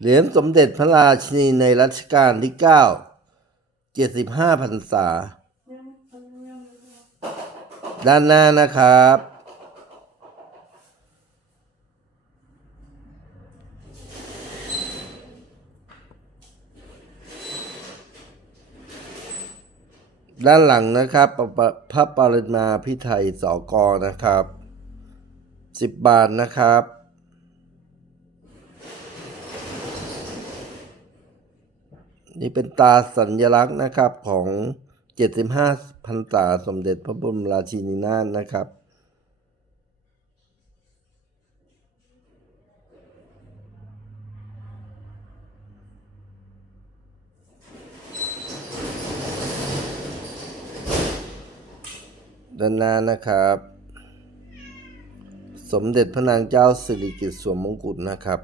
เหรียญสมเด็จพระราชินีในรัชกาลที่9 75พรรษา ด้านหน้านะครับ ด้านหลังนะครับพระปริมาพิไทยสอกอนะครับ10บาทนะครับ นี่เป็นตาสัญลักษณ์นะครับของ 75พรรษาสมเด็จพระบรมราชินีนาถนะครับด้านหน้านะครับ สมเด็จพระนางเจ้าสิริกิติ์สวมมงกุฎนะครับ